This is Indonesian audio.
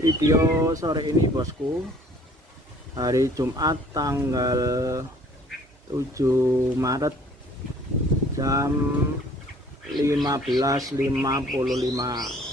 Video sore ini bosku, hari Jumat tanggal 7 Maret jam 15.55